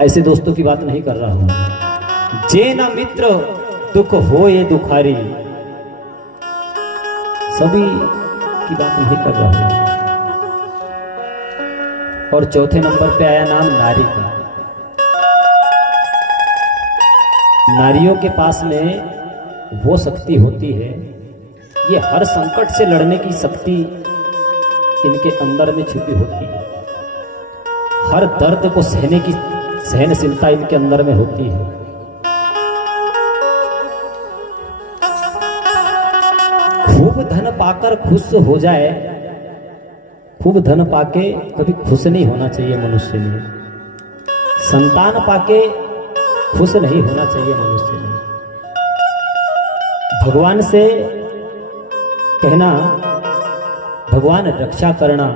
ऐसे दोस्तों की बात नहीं कर रहा हूं। जे न मित्र दुख हो ये दुखारी, सभी की बात नहीं कर रहा हूं। और चौथे नंबर पे आया नाम नारी का। नारियों के पास में वो शक्ति होती है, ये हर संकट से लड़ने की शक्ति इनके अंदर में छुपी होती है। हर दर्द को सहने की सहनशीलता इनके अंदर में होती है। खूब धन पाकर खुश हो जाए, खूब धन पाके कभी खुश नहीं होना चाहिए मनुष्य में। संतान पाके खुश नहीं होना चाहिए मनुष्य में। भगवान से कहना, भगवान रक्षा करना,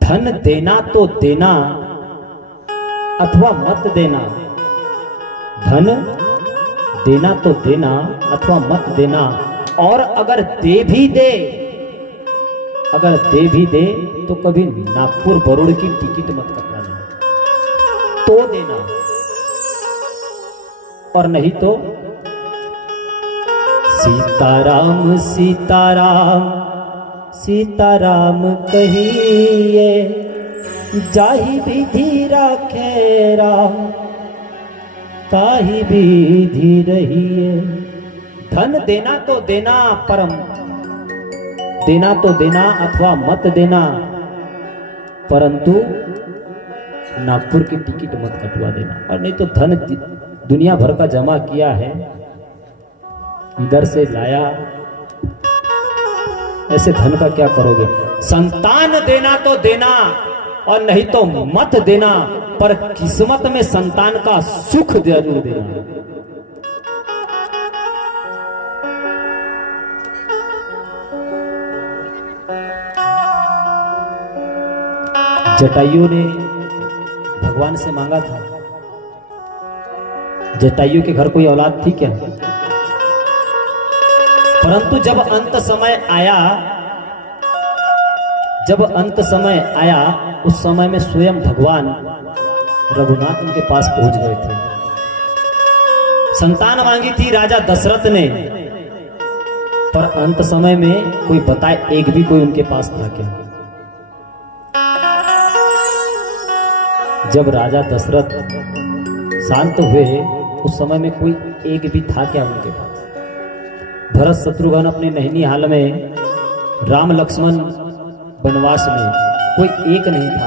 धन देना तो देना अथवा मत देना। धन देना तो देना अथवा मत देना। और अगर दे भी दे, अगर दे भी दे तो कभी नागपुर बरोड़ की टिकट मत कटवाना, तो देना। और नहीं तो सीताराम सीताराम सीताराम कहिए, जाहि विधि राखे राम, ताहि विधि रहिए। धन देना तो देना, परम देना तो देना अथवा मत देना, परंतु नागपुर की टिकट मत कटवा देना। और नहीं तो धन दुनिया भर का जमा किया है, इधर से लाया, ऐसे धन का क्या करोगे? संतान देना तो देना और नहीं तो मत देना, पर किस्मत में संतान का सुख जरूर देना। जटायु ने भगवान से मांगा था। जटायु के घर कोई औलाद थी क्या? परंतु जब अंत समय आया, जब अंत समय आया, उस समय में स्वयं भगवान रघुनाथ उनके पास पहुंच गए थे। संतान मांगी थी राजा दशरथ ने, पर अंत समय में कोई बताए एक भी कोई उनके पास था क्या? जब राजा दशरथ शांत हुए, उस समय में कोई एक भी था क्या उनके पास? भरत शत्रुघ्न अपने नैनीहाल में, राम लक्ष्मण वनवास में, कोई एक नहीं था।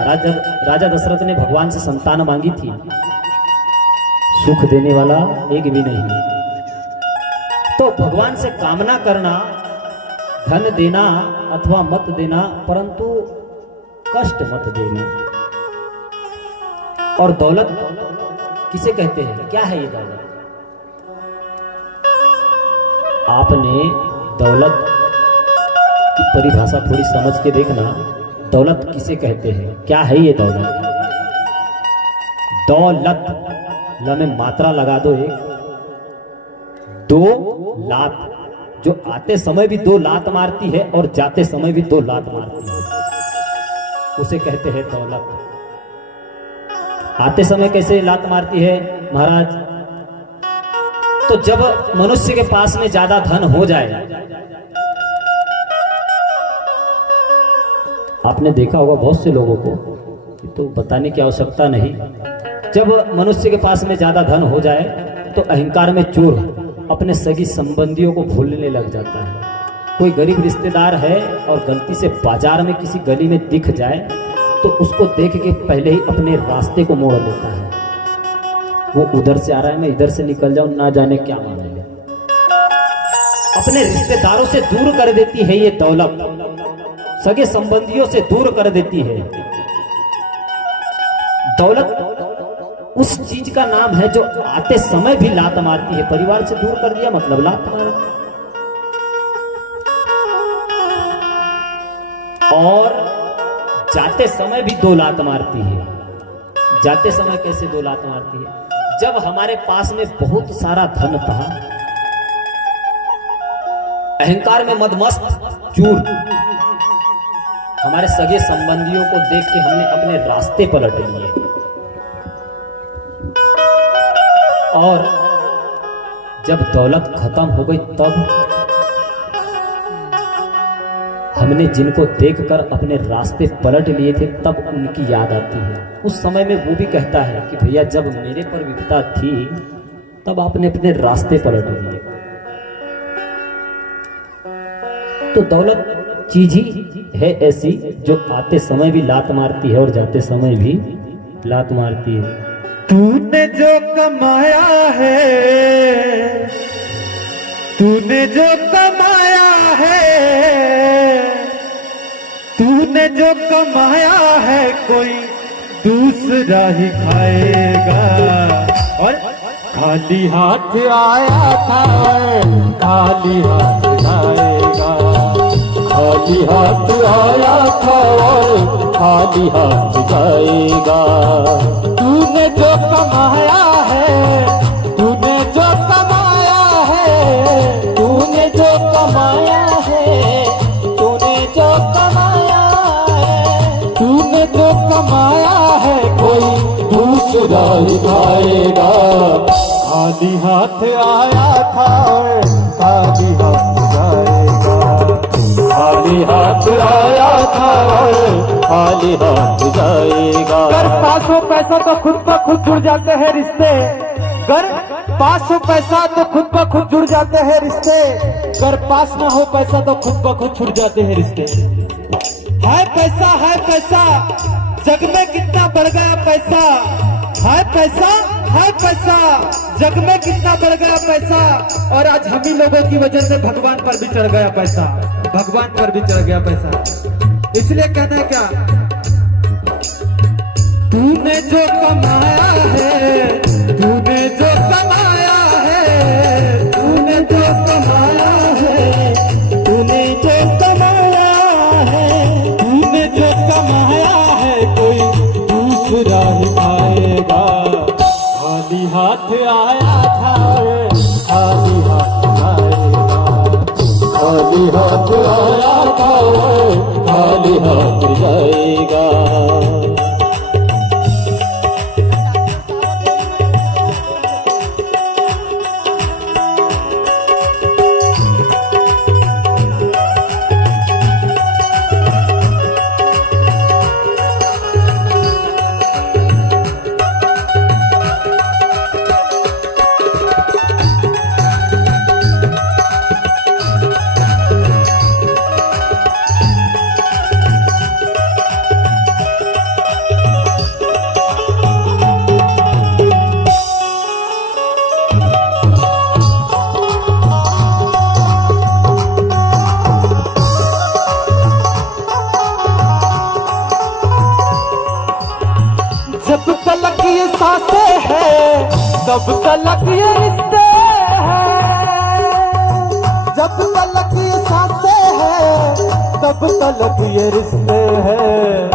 राजा दशरथ ने भगवान से संतान मांगी थी, सुख देने वाला एक भी नहीं। तो भगवान से कामना करना, धन देना अथवा मत देना, परंतु कष्ट मत देना। और दौलत किसे कहते हैं? क्या है ये दौलत? आपने दौलत की परिभाषा थोड़ी समझ के देखना। दौलत किसे कहते हैं? क्या है ये दौलत? दौलत, ल में मात्रा लगा दो एक, दो लात, जो आते समय भी दो लात मारती है और जाते समय भी दो लात मारती है, उसे कहते हैं दौलत। आते समय कैसे लात मारती है महाराज? तो जब मनुष्य के पास में ज्यादा धन हो जाए, आपने देखा होगा बहुत से लोगों को, तो बताने की आवश्यकता नहीं। जब मनुष्य के पास में ज्यादा धन हो जाए तो अहंकार में चोर अपने सगी संबंधियों को भूलने लग जाता है। कोई गरीब रिश्तेदार है और गलती से बाजार में किसी गली में दिख जाए तो उसको देख के पहले ही अपने रास्ते को मोड़ लेता है। वो उधर से आ रहा है, मैं इधर से निकल जाऊं, ना जाने क्या मानेगा। अपने रिश्तेदारों से दूर कर देती है ये दौलत, सगे संबंधियों से दूर कर देती है। दौलत उस चीज का नाम है जो आते समय भी लात मारती है। परिवार से दूर कर दिया मतलब लात मारा। और जाते समय भी दो लात मारती है। जाते समय कैसे दो लात मारती है? जब हमारे पास में बहुत सारा धन था, अहंकार में मदमस्त चूर, हमारे सगे संबंधियों को देख के हमने अपने रास्ते पलट लिए। और जब दौलत खत्म हो गई तब हमने जिनको देखकर अपने रास्ते पलट लिए थे तब उनकी याद आती है। उस समय में वो भी कहता है कि भैया जब मेरे पर विपदा थी तब आपने अपने रास्ते पलट लिए। तो दौलत चीज ही है ऐसी जो आते समय भी लात मारती है और जाते समय भी लात मारती है। तूने जो कमाया है, तूने जो कमाया है, तूने जो कमाया है कोई दूसरा ही खाएगा। और खाली हाथ आया था खाली हाथ जाएगा, खाली हाथ आया था और खाली हाथ जाएगा। तूने जो कमाया है, तूने जो कमाया है, तूने जो कमाया है, तूने जो कमाया है, तूने जो कमाया है कोई दूसरा ही खाएगा। खाली हाथ आया था खाली हाथ जाएगा, खाली हाथ आया था खाली हाथ जाएगा। अगर पास हो पैसा तो खुद ब खुद जुड़ जाते हैं रिश्ते, अगर पास हो पैसा तो खुद ब खुद जुड़ जाते हैं रिश्ते, अगर पास ना हो पैसा तो खुद ब खुद छूट जाते हैं रिश्ते। है पैसा जग में कितना बढ़ गया पैसा, है पैसा जग में कितना बढ़ गया पैसा। और आज हम ही लोगों की वजह से भगवान पर भी चढ़ गया पैसा, भगवान पर भी चढ़ गया पैसा। इसलिए कहना है क्या, तूने जो कमाया है, तूने जो कमाया है, तूने जो कमाया है, तूने जो कमाया है, तूने जो कमाया है कोई दूसरा ही खाएगा। खाली हाथ आया था खाली हाथ जाएगा, खाली हाथ आया था खाली हाथ जाएगा। जब तलक ये सांसें हैं तब तलक ये रिश्ते हैं, जब तलक ये सांसें हैं तब तलक ये रिश्ते हैं।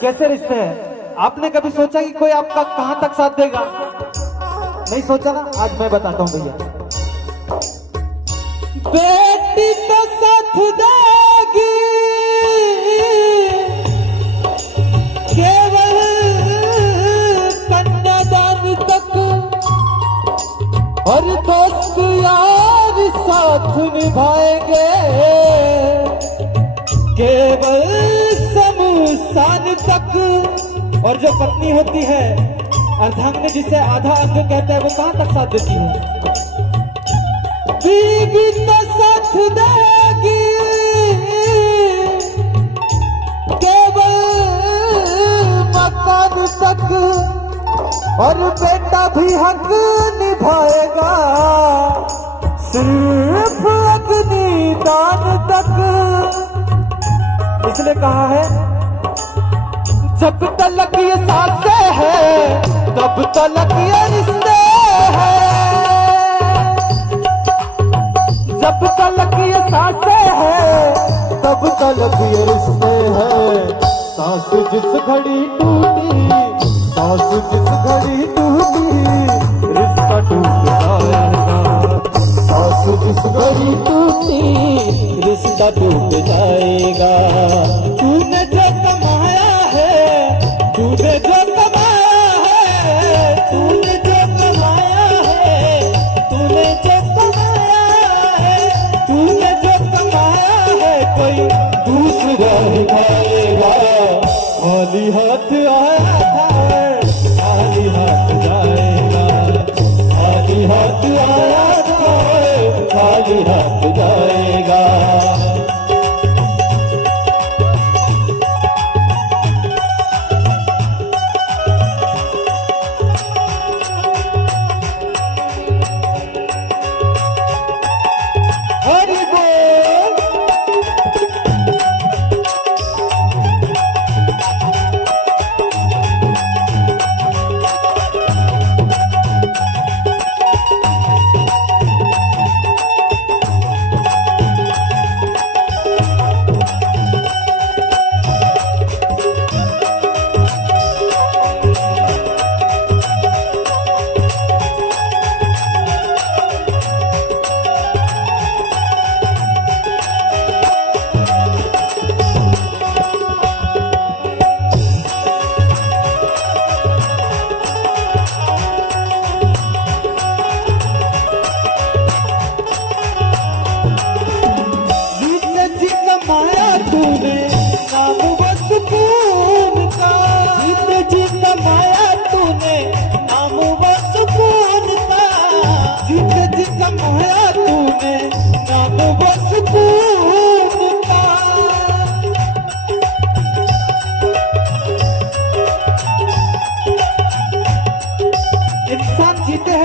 कैसे रिश्ते हैं? आपने कभी सोचा कि कोई आपका कहां तक साथ देगा? नहीं सोचा ना? आज मैं बताता हूं भैया। बेटी तो साथ देगी केवल कन्यादान तक, और दोस्त यार साथ निभाएंगे केवल शमशान तक। और जो पत्नी होती है अर्धांगिनी, जिसे आधा अंग कहते हैं, वो कहां तक साथ देती है? बीवी तो साथ देगी केवल मकान तक, और बेटा भी हक निभाएगा सिर्फ अग्नि दान तक। इसलिए कहा है जब तलक ये सांसें हैं तब तलक ये रिश्ते हैं, जब तलक ये सांसें हैं तब तलक ये रिश्ते हैं। सांस जिस घड़ी टूटी, सांस जिस घड़ी टूटी रिश्ता टूट जाएगा, सांस जिस घड़ी टूटी रिश्ता टूट जाएगा। तूने जो कमाया है, तूने जो कमाया है, तूने जो कमाया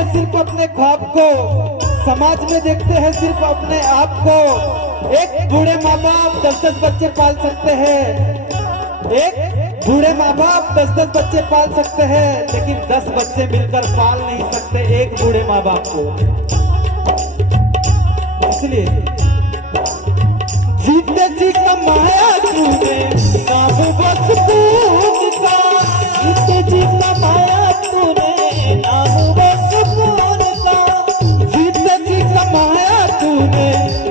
हैं सिर्फ अपने ख्वाब को, समाज में देखते हैं सिर्फ अपने आप को। एक बूढ़े माँ बाप 10-10 बच्चे पाल सकते हैं, एक बूढ़े माँ बाप 10-10 बच्चे पाल सकते हैं, लेकिन 10 बच्चे मिलकर पाल नहीं सकते एक बूढ़े माँ बाप को। इसलिए जीते जी कमाया तूने नाम बस खून का, जीते जी कमाया तूने नाम बस खून का, जीते जी कमाया तूने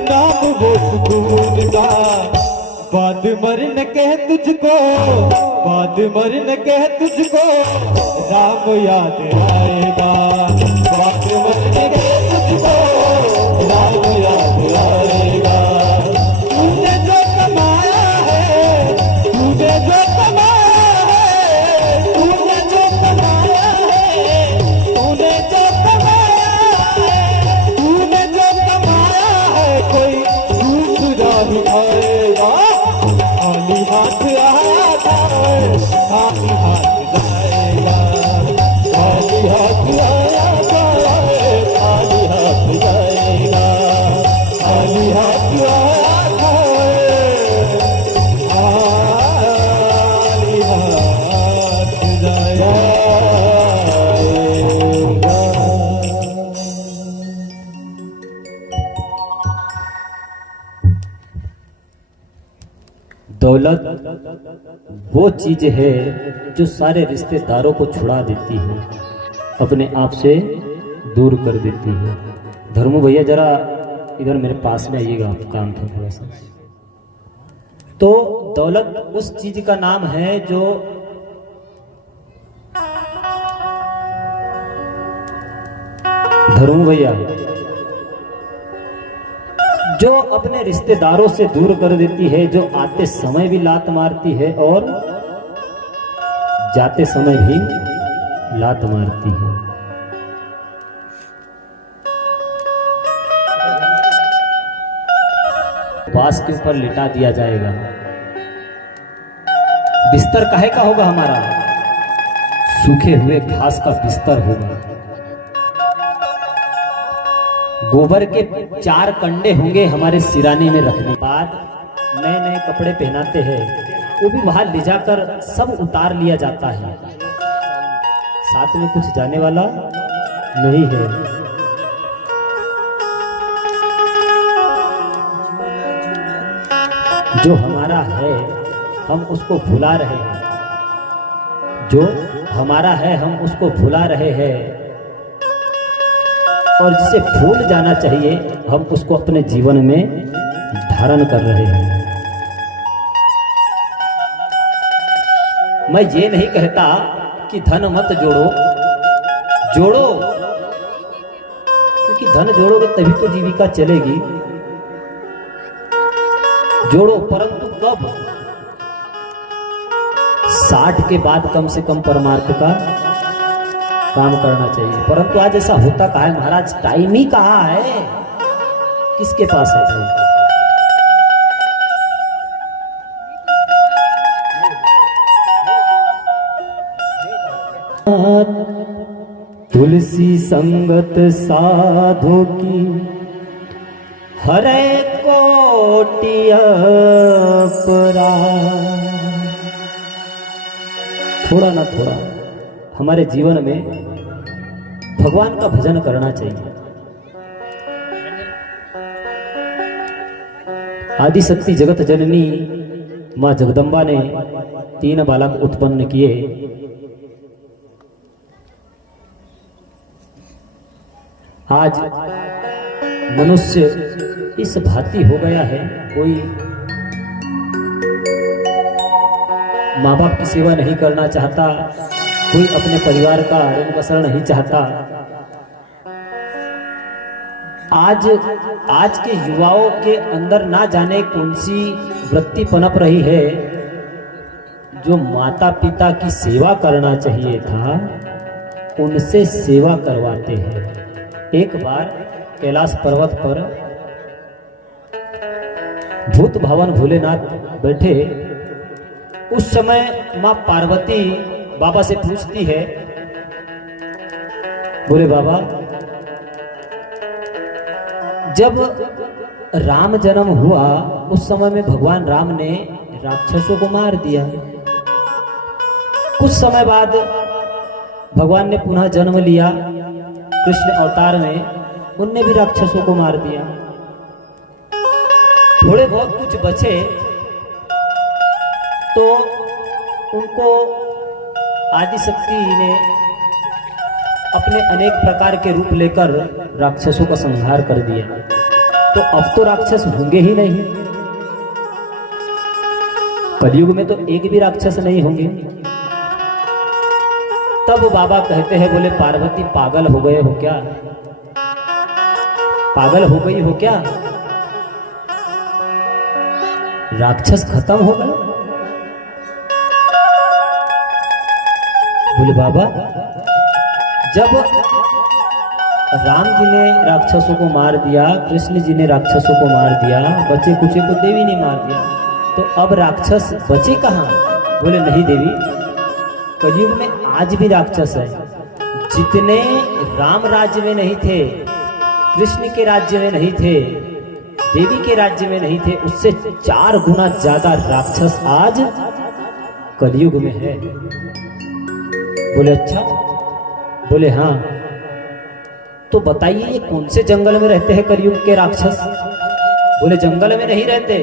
नाम बस खून का। बाद मरने कह तुझको, बाद मरने कह तुझको राम याद आएगा, बाद मरने कह तुझको राम याद आएगा। तूने जो कमाया है, तूने जो कमाया है, तूने जो कमाया है, तूने जो कमाया है, तूने जो कमाया है, कोई दूसरा भी आएगा। खाली हाथ आया था, खाली हाथ जाएगा, खाली हाथ आया था, खाली हाथ जाएगा, खाली हाथ आया था, खाली हाथ जाएगा। दौलत वो चीज है जो सारे रिश्तेदारों को छुड़ा देती है, अपने आप से दूर कर देती है। धर्मू भैया जरा इधर मेरे पास में आइएगा, आप काम था थोड़ा सा। तो दौलत उस चीज का नाम है जो धर्मू भैया जो अपने रिश्तेदारों से दूर कर देती है, जो आते समय भी लात मारती है और जाते समय भी लात मारती है। बांस के ऊपर लिटा दिया जाएगा, बिस्तर काहे का होगा हमारा? सूखे हुए घास का बिस्तर होगा। गोबर के 4 कंडे होंगे हमारे सिराने में रखने बाद नए नए कपड़े पहनाते हैं, वो भी वहां ले जाकर सब उतार लिया जाता है, साथ में कुछ जाने वाला नहीं है। जो हमारा है हम उसको भुला रहे हैं, जो हमारा है हम उसको भुला रहे हैं, और जिसे भूल जाना चाहिए हम उसको अपने जीवन में धारण कर रहे हैं। मैं ये नहीं कहता कि धन मत जोड़ो, जोड़ो, क्योंकि धन जोड़ोगे तभी तो जीविका चलेगी। जोड़ो, परंतु कब? 60 के बाद कम से कम परमार्थ का काम करना चाहिए। परंतु आज ऐसा होता कहाँ है महाराज? टाइम ही कहाँ है, किसके पास है टाइम? तुलसी संगत साधु की हरे कोटि अपराध। थोड़ा ना थोड़ा हमारे जीवन में भगवान का भजन करना चाहिए। आदि शक्ति जगत जननी मां जगदम्बा ने 3 बालक उत्पन्न किए। आज मनुष्य इस भांति हो गया है, कोई माँ बाप की सेवा नहीं करना चाहता, कोई अपने परिवार का ऋण बसर नहीं चाहता। आज के युवाओं के अंदर ना जाने कौन सी वृत्ति पनप रही है, जो माता पिता की सेवा करना चाहिए था उनसे सेवा करवाते हैं। एक बार कैलाश पर्वत पर भूत भवन भोलेनाथ बैठे, उस समय मां पार्वती बाबा से पूछती है, बोले बाबा जब राम जन्म हुआ उस समय में भगवान राम ने राक्षसों को मार दिया। कुछ समय बाद भगवान ने पुनः जन्म लिया कृष्ण अवतार में, उनने भी राक्षसों को मार दिया। थोड़े बहुत कुछ बचे तो उनको आदिशक्ति ने अपने अनेक प्रकार के रूप लेकर राक्षसों का संहार कर दिया। तो अब तो राक्षस होंगे ही नहीं, कलयुग में तो एक भी राक्षस नहीं होंगे। तब बाबा कहते हैं, बोले पार्वती पागल हो गए हो क्या? पागल हो गई हो क्या? राक्षस खत्म हो गए? बोले बाबा, जब राम जी ने राक्षसों को मार दिया, कृष्ण जी ने राक्षसों को मार दिया, बच्चे कुचे को देवी ने मार दिया, तो अब राक्षस बचे कहाँ? बोले नहीं देवी, कलयुग में आज भी राक्षस है। जितने राम राज्य में नहीं थे, कृष्ण के राज्य में नहीं थे, देवी के राज्य में नहीं थे, उससे 4 गुना ज्यादा राक्षस आज कलयुग में है। बोले अच्छा? बोले हाँ। तो बताइए ये कौन से जंगल में रहते हैं कलयुग के राक्षस? बोले जंगल में नहीं रहते।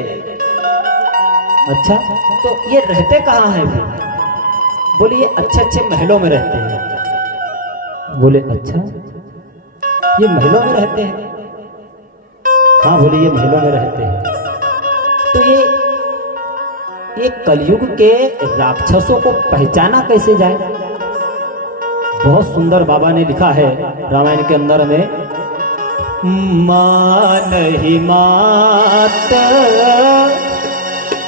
अच्छा, तो ये रहते कहाँ हैं फिर? बोले ये अच्छे अच्छे महलों में रहते हैं। बोले अच्छा, ये महलों में रहते हैं? हाँ बोले ये महलों में रहते हैं। तो ये कलयुग के राक्षसों को पहचाना कैसे जाए? बहुत सुंदर बाबा ने लिखा है रामायण के अंदर में, माँ नहीं मात,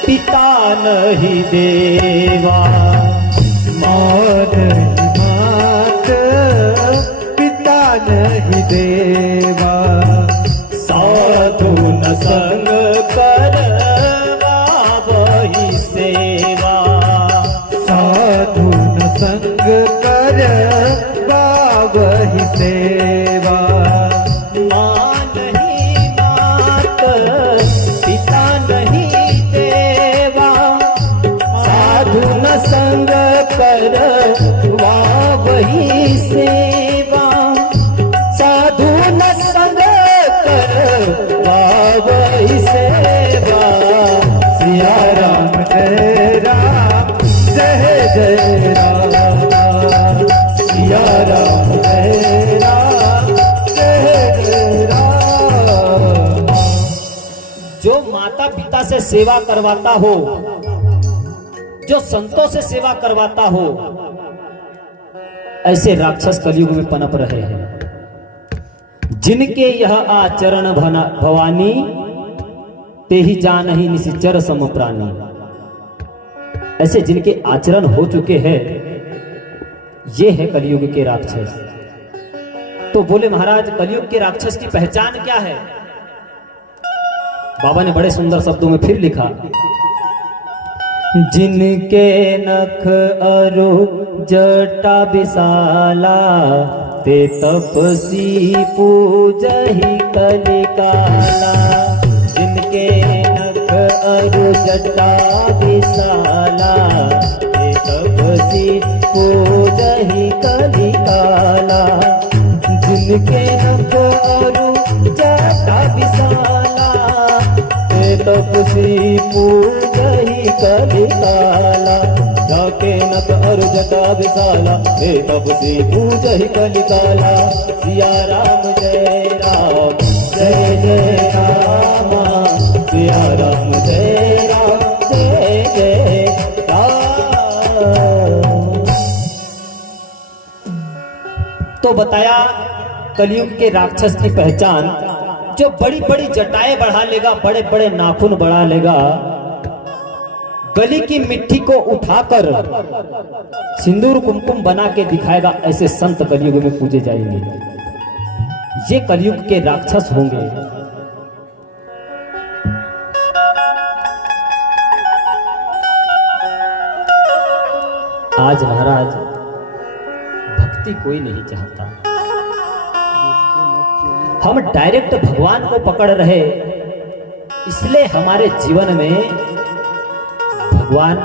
पिता नहीं देवा, माँ नहीं मात, पिता नहीं देवा, साधु न संग करवा वही सेवा, साधु न संग करवा वही सेवा, माँ नहीं मात, पिता नहीं देवा, साधु न संग करवा वही सेवा, साधु न संग करवा वही सेवा। सिया राम जय राम, जय जय राम, सिया राम जय राम, जय जय राम। जो माता पिता से सेवा करवाता हो, जो संतों से सेवा करवाता हो, ऐसे राक्षस कलयुग में पनप रहे हैं। जिनके यह आचरण भवानी, ते ही जानहि निश्चर सम प्राणी। ऐसे जिनके आचरण हो चुके हैं, ये है कलयुग के राक्षस। तो बोले महाराज कलयुग के राक्षस की पहचान क्या है? बाबा ने बड़े सुंदर शब्दों में फिर लिखा, जिनके नख अरु जटा विशाला, ते तपसी पूजहि कलिकाला। जिनके नख अरु जटा विशाला, ते तपसी पूजहि कलिकाला। जिनके नख अरु जटा विशाला, ते तपसी पूजहि कलिकाला। जाके नख अरु जटा विशाला, ते तपसी पूजहि कलिकाला। सिया राम जय राम, जय जय राम, सिया राम जय राम, जय जय राम। तो बताया कलयुग के राक्षस की पहचान, जो बड़ी बड़ी जटाएं बढ़ा लेगा, बड़े बड़े नाखून बढ़ा लेगा, गली की मिट्टी को उठाकर सिंदूर कुमकुम बना के दिखाएगा, ऐसे संत कलयुग में पूजे जाएंगे। ये कलयुग के राक्षस होंगे। आज महाराज भक्ति कोई नहीं चाहता, हम डायरेक्ट भगवान को पकड़ रहे, इसलिए हमारे जीवन में भगवान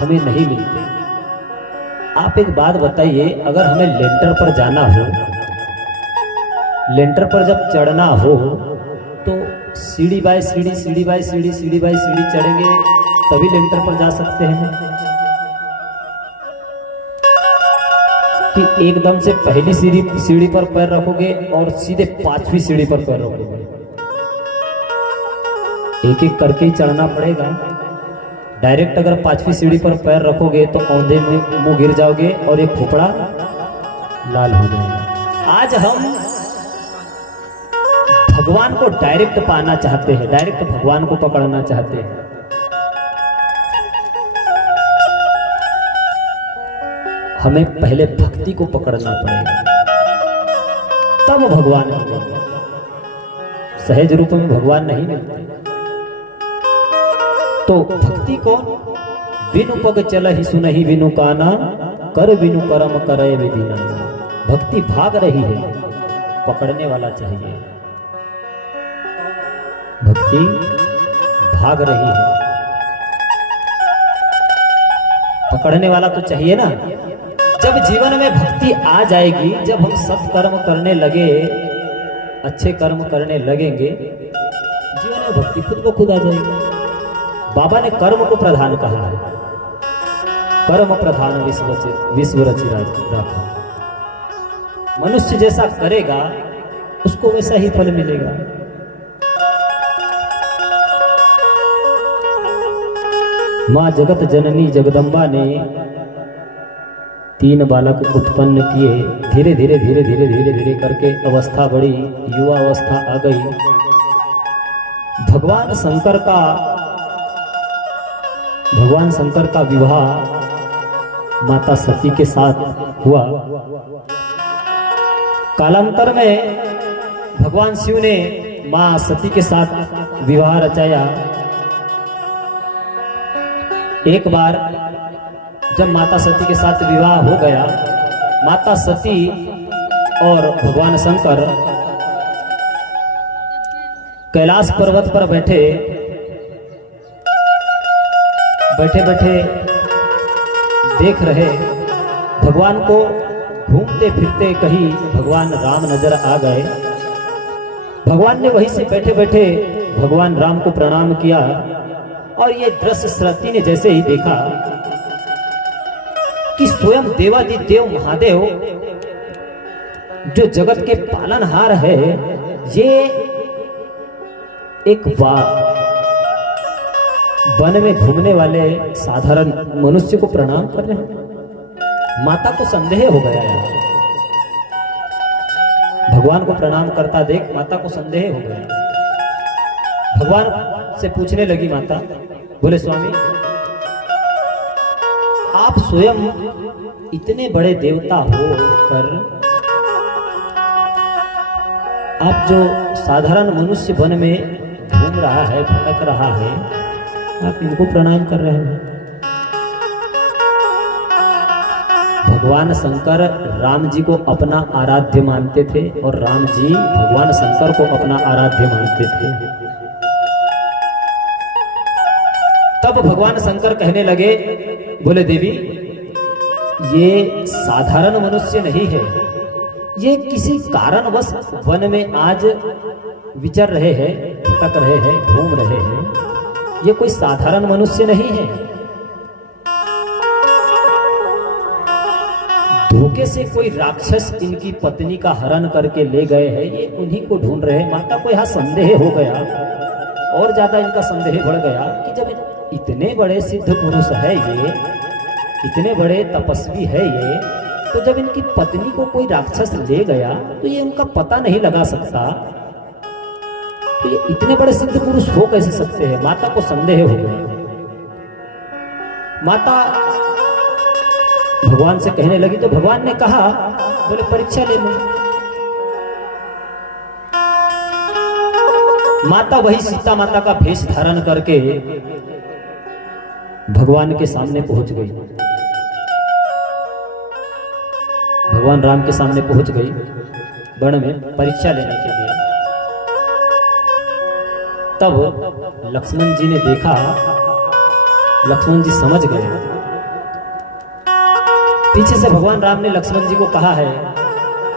हमें नहीं मिलते। आप एक बात बताइए, अगर हमें लेंटर पर जाना हो, लेंटर पर जब चढ़ना हो तो सीढ़ी बाय सीढ़ी, सीढ़ी बाय सीढ़ी, सीढ़ी बाय सीढ़ी चढ़ेंगे तभी लेंटर पर जा सकते हैं, कि एकदम से पहली सीढ़ी पर पैर रखोगे और सीधे 5वीं सीढ़ी पर पैर रखोगे। एक एक करके ही चढ़ना पड़ेगा। डायरेक्ट अगर 5वीं सीढ़ी पर पैर रखोगे तो औंधे में मुंह गिर जाओगे और एक खोपड़ा लाल हो जाएगा। आज हम भगवान को डायरेक्ट पाना चाहते हैं, डायरेक्ट भगवान को पकड़ना चाहते हैं। हमें पहले भक्ति को पकड़ना पड़ेगा, तब भगवान मिलेंगे। सहज रूप में भगवान नहीं मिलते। तो भक्ति को बिनु पग चल ही सुनहि बिनु काना, कर बिनु कर्म करे विधिना। भक्ति भाग रही है, पकड़ने वाला चाहिए। भक्ति भाग रही है, पकड़ने वाला तो चाहिए ना। जब जीवन में भक्ति आ जाएगी, जब हम सत्कर्म करने लगे, अच्छे कर्म करने लगेंगे, जीवन में भक्ति खुद ब खुद आ जाएगी। बाबा ने कर्म को प्रधान कहा है, कर्म प्रधान विश्व रचि राखा। मनुष्य जैसा करेगा उसको वैसा ही फल मिलेगा। मां जगत जननी जगदम्बा ने 3 बालक उत्पन्न किए। धीरे धीरे धीरे धीरे धीरे धीरे करके अवस्था बढ़ी, युवा अवस्था आ गई। भगवान शंकर का विवाह माता सती के साथ हुआ। कालांतर में भगवान शिव ने मां सती के साथ विवाह रचाया। एक बार जब माता सती के साथ विवाह हो गया, माता सती और भगवान शंकर कैलाश पर्वत पर बैठे बैठे देख रहे। भगवान को घूमते फिरते कहीं भगवान राम नजर आ गए। भगवान ने वहीं से बैठे बैठे भगवान राम को प्रणाम किया। और ये दृश्य सती ने जैसे ही देखा कि स्वयं देवादिदेव महादेव जो जगत के पालनहार है, ये एक वन में घूमने वाले साधारण मनुष्य को प्रणाम कर रहे हैं। माता को संदेह हो गया यार, भगवान को प्रणाम करता देख माता को संदेह हो गया। भगवान से पूछने लगी माता, बोले स्वामी आप स्वयं इतने बड़े देवता हो कर आप जो साधारण मनुष्य वन में घूम रहा है, भटक रहा है, आप इनको प्रणाम कर रहे हैं। भगवान शंकर राम जी को अपना आराध्य मानते थे और राम जी भगवान शंकर को अपना आराध्य मानते थे। तब भगवान शंकर कहने लगे, बोले देवी ये साधारण मनुष्य नहीं है, ये किसी कारणवश वन में आज विचर रहे हैं, भटक रहे हैं, घूम रहे हैं। ये कोई साधारण मनुष्य नहीं है। धोखे से कोई राक्षस इनकी पत्नी का हरण करके ले गए हैं, ये उन्हीं को ढूंढ रहे हैं। माता को यहाँ संदेह हो गया और ज्यादा इनका संदेह बढ़ गया कि जब इतने बड़े सिद्ध पुरुष है ये, इतने बड़े तपस्वी है ये, तो जब इनकी पत्नी को कोई राक्षस ले गया तो ये उनका पता नहीं लगा सकता, तो ये इतने बड़े सिद्ध पुरुष हो कैसे सकते हैं। माता को संदेह हो गया। माता भगवान से कहने लगी तो भगवान ने कहा, बोले परीक्षा ले लो। माता वही सीता माता का भेष धारण करके भगवान के सामने पहुंच गई। भगवान राम के सामने पहुंच गई वन में परीक्षा लेने के लिए। तब लक्ष्मण जी ने देखा, लक्ष्मण जी समझ गए। पीछे से भगवान राम ने लक्ष्मण जी को कहा है,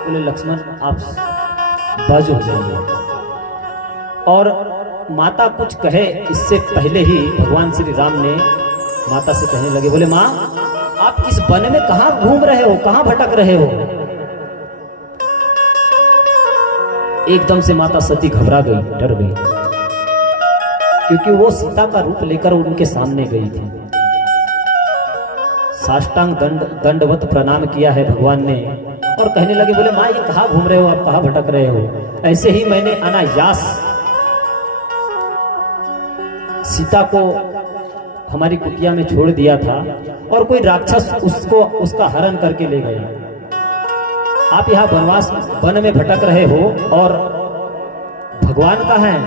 बोले लक्ष्मण आप बाजू हो जाइए। और माता कुछ कहे इससे पहले ही भगवान श्री राम ने माता से कहने लगे, बोले माँ आप इस वन में कहां घूम रहे हो, कहां भटक रहे हो। एकदम से माता सती घबरा गई, डर गई, क्योंकि वो सीता का रूप लेकर उनके सामने गई थी। साष्टांग दंडवत प्रणाम किया है भगवान ने और कहने लगे, बोले माँ ये कहां घूम रहे हो, आप कहां भटक रहे हो। ऐसे ही मैंने अनायास सीता को हमारी कुटिया में छोड़ दिया था और कोई राक्षस उसका हरण करके ले गया। आप यहाँ वनवास वन में भटक रहे हो और भगवान कहाँ हैं,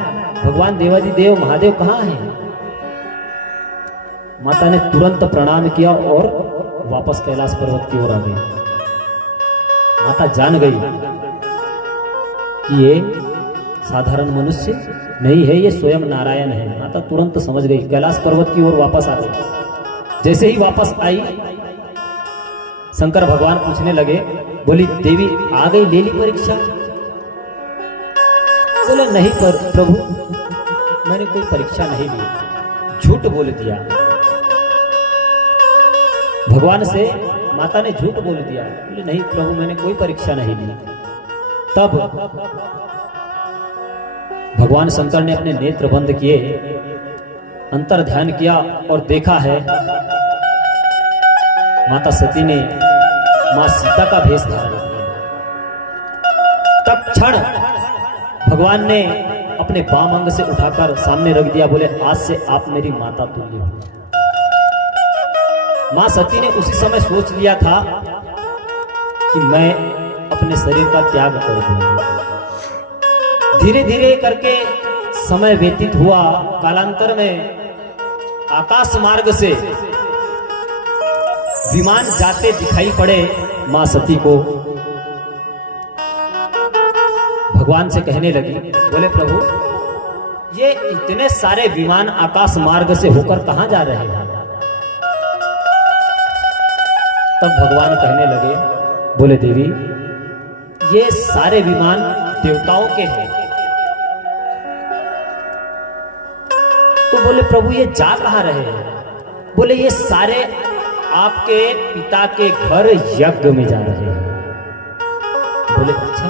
भगवान देवादिदेव महादेव कहाँ हैं। माता ने तुरंत प्रणाम किया और वापस कैलाश पर्वत की ओर आ गई। माता जान गई कि ये साधारण मनुष्य नहीं है, ये स्वयं नारायण है। माता तुरंत समझ गई, कैलाश पर्वत की ओर वापस आ गई। जैसे ही वापस आई, शंकर भगवान पूछने लगे, बोली देवी आ गई, ले ली परीक्षा। बोले नहीं पर प्रभु मैंने कोई परीक्षा नहीं ली, झूठ बोल दिया। भगवान से माता ने झूठ बोल दिया। बोले नहीं प्रभु मैंने कोई परीक्षा नहीं ली। तब भगवान शंकर ने अपने नेत्र बंद किए, अंतर ध्यान किया और देखा है माता सती ने मां सीता का भेष धारण किया। तब क्षण भगवान ने अपने बाम अंग से उठाकर सामने रख दिया। बोले आज से आप मेरी माता तुल्य हो। मां सती ने उसी समय सोच लिया था कि मैं अपने शरीर का त्याग कर दूंगा। धीरे धीरे करके समय व्यतीत हुआ। कालांतर में आकाश मार्ग से विमान जाते दिखाई पड़े मां सती को। भगवान से कहने लगी, बोले प्रभु ये इतने सारे विमान आकाश मार्ग से होकर कहां जा रहे हैं। तब भगवान कहने लगे, बोले देवी ये सारे विमान देवताओं के हैं। तो बोले प्रभु ये जा कहां रहे हैं। बोले ये सारे आपके पिता के घर यज्ञ में जा रहे हैं। बोले अच्छा।